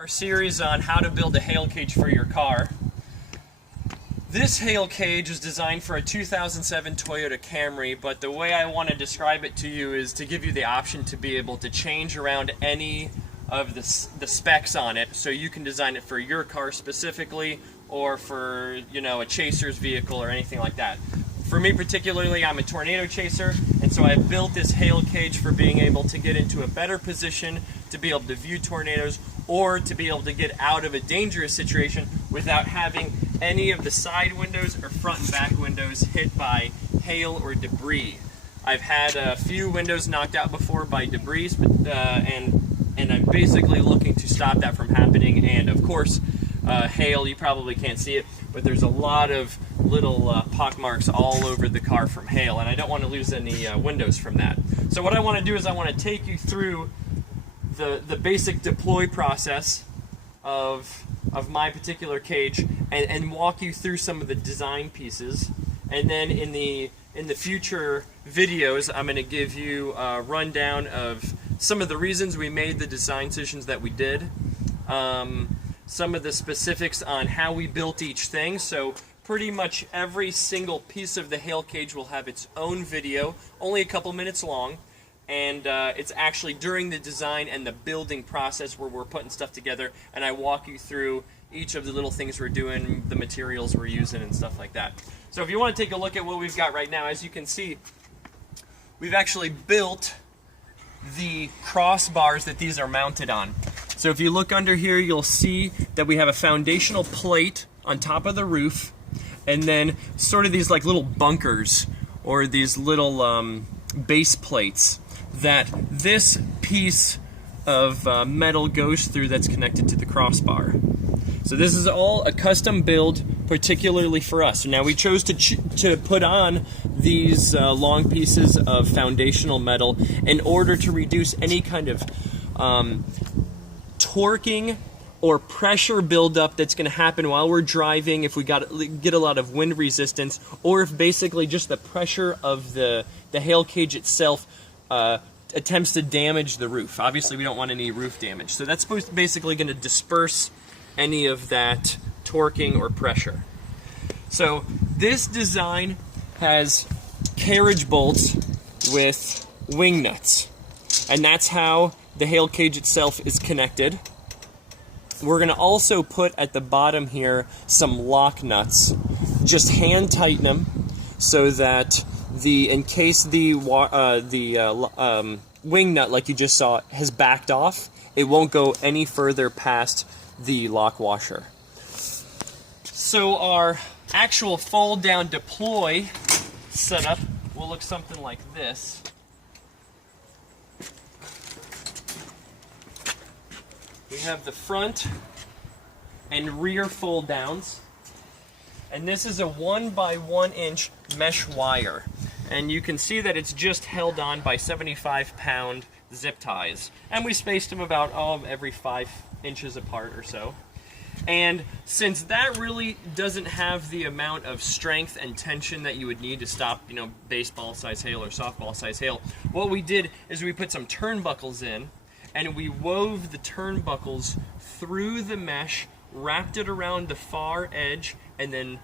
Our series on how to build a hail cage for your car. This hail cage is designed for a 2007 Toyota Camry, but the way I want to describe it to you is to give you the option to be able to change around any of the specs on it, so you can design it for your car specifically, or for, you know, a chaser's vehicle or anything like that. For me particularly, I'm a tornado chaser, and so I've built this hail cage for being able to get into a better position to be able to view tornadoes, or to be able to get out of a dangerous situation without having any of the side windows or front and back windows hit by hail or debris. I've had a few windows knocked out before by debris, and I'm basically looking to stop that from happening. And of course, hail, you probably can't see it, but there's a lot of little pock marks all over the car from hail, and I don't want to lose any windows from that. So what I want to do is I want to take you through the basic deploy process of my particular cage, and walk you through some of the design pieces. And then in the future videos, I'm going to give you a rundown of some of the reasons we made the design decisions that we did, some of the specifics on how we built each thing. So pretty much every single piece of the hail cage will have its own video, only a couple minutes long. And it's actually during the design and the building process where we're putting stuff together, and I walk you through each of the little things we're doing, the materials we're using, and stuff like that. So if you want to take a look at what we've got right now, as you can see, we've actually built the crossbars that these are mounted on. So if you look under here, you'll see that we have a foundational plate on top of the roof, and then sort of these like little bunkers, or these little base plates that this piece of metal goes through, that's connected to the crossbar. So this is all a custom build particularly for us. So now we chose to put on these long pieces of foundational metal in order to reduce any kind of torquing or pressure buildup that's going to happen while we're driving, if we get a lot of wind resistance, or if basically just the pressure of the hail cage itself attempts to damage the roof. Obviously we don't want any roof damage, so that's basically going to disperse any of that torquing or pressure. So this design has carriage bolts with wing nuts, and that's how the hail cage itself is connected. We're going to also put at the bottom here some lock nuts. Just hand tighten them so that in case the wing nut, like you just saw, has backed off, it won't go any further past the lock washer. So our actual fold down deploy setup will look something like this. We have the front and rear fold downs, and this is a 1 by 1 inch mesh wire, and you can see that it's just held on by 75-pound zip ties, and we spaced them about every 5 inches apart or so. And since that really doesn't have the amount of strength and tension that you would need to stop, you know, baseball size hail or softball size hail, what we did is we put some turnbuckles in, and we wove the turnbuckles through the mesh, wrapped it around the far edge, and then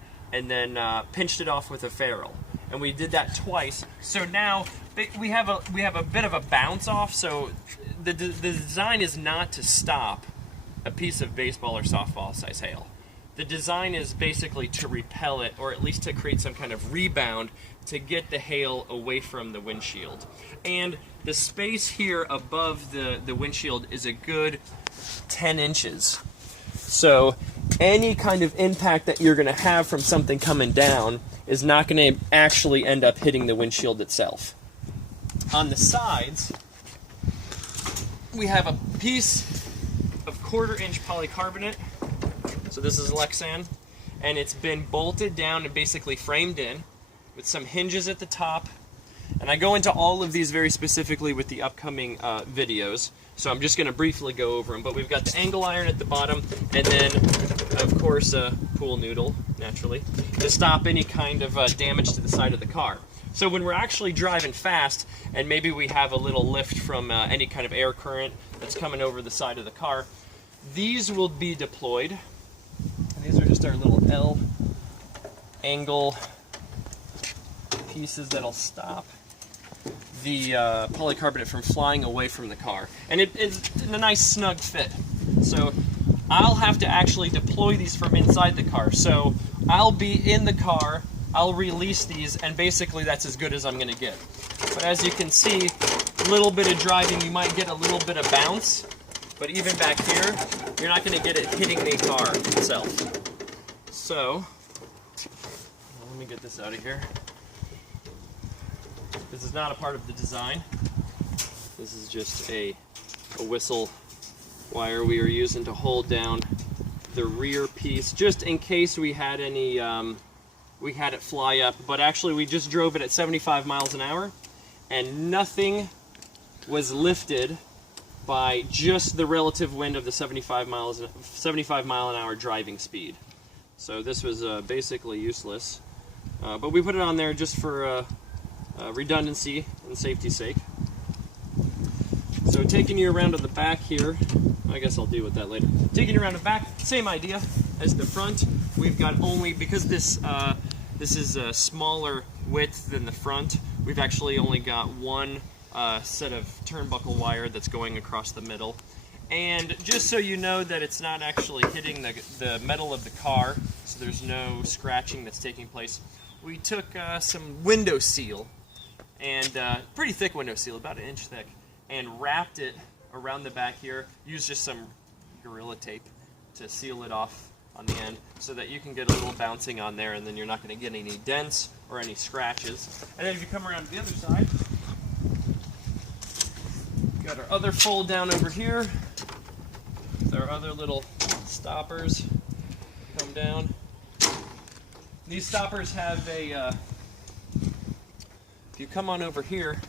pinched it off with a ferrule. And we did that twice. So now we have a bit of a bounce off. So the design is not to stop a piece of baseball or softball size hail. The design is basically to repel it, or at least to create some kind of rebound to get the hail away from the windshield. And the space here above the windshield is a good 10 inches. So any kind of impact that you're going to have from something coming down is not going to actually end up hitting the windshield itself. On the sides, we have a piece of 1/4 inch polycarbonate. So this is Lexan, and it's been bolted down and basically framed in with some hinges at the top. And I go into all of these very specifically with the upcoming videos, so I'm just going to briefly go over them. But we've got the angle iron at the bottom, and then of course a pool noodle, naturally, to stop any kind of damage to the side of the car. So when we're actually driving fast, and maybe we have a little lift from any kind of air current that's coming over the side of the car, these will be deployed. And these are just our little L angle pieces that'll stop the polycarbonate from flying away from the car. And it's in a nice snug fit. So I'll have to actually deploy these from inside the car. So I'll be in the car, I'll release these, and basically that's as good as I'm going to get. But as you can see, a little bit of driving, you might get a little bit of bounce, but even back here, you're not going to get it hitting the car itself. So, let me get this out of here. This is not a part of the design. This is just a whistle wire we are using to hold down the rear piece, just in case we had any, we had it fly up. But actually, we just drove it at 75 miles an hour, and nothing was lifted by just the relative wind of the 75 mile an hour driving speed. So this was basically useless. But we put it on there just for redundancy and safety's sake. So taking you around to the back here, I guess I'll deal with that later. Taking you around the back, same idea as the front. We've got only, because this is a smaller width than the front, we've actually only got one set of turnbuckle wire that's going across the middle. And just so you know that it's not actually hitting the metal of the car, so there's no scratching that's taking place, we took some window seal, and pretty thick window seal, about 1 inch thick, and wrapped it around the back here. Used just some Gorilla Tape to seal it off on the end so that you can get a little bouncing on there, and then you're not going to get any dents or any scratches. And then if you come around to the other side, got our other fold down over here. Our other little stoppers come down. These stoppers have a, if you come on over here,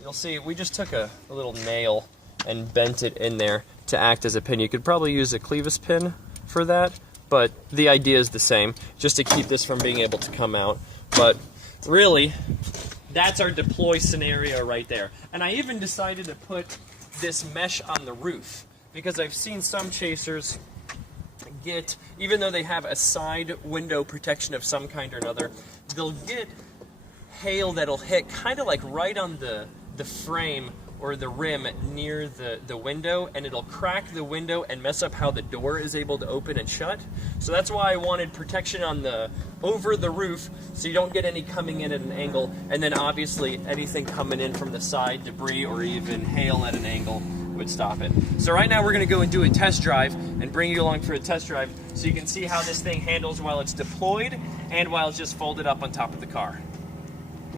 you'll see we just took a little nail and bent it in there to act as a pin. You could probably use a clevis pin for that, but the idea is the same, just to keep this from being able to come out. But really, that's our deploy scenario right there. And I even decided to put this mesh on the roof, because I've seen some chasers get, even though they have a side window protection of some kind or another, they'll get hail that'll hit kind of like right on the frame or the rim near the window, and it'll crack the window and mess up how the door is able to open and shut. So that's why I wanted protection on over the roof, so you don't get any coming in at an angle, and then obviously anything coming in from the side, debris or even hail at an angle, would stop it. So right now we're going to go and do a test drive and bring you along for a test drive so you can see how this thing handles while it's deployed and while it's just folded up on top of the car.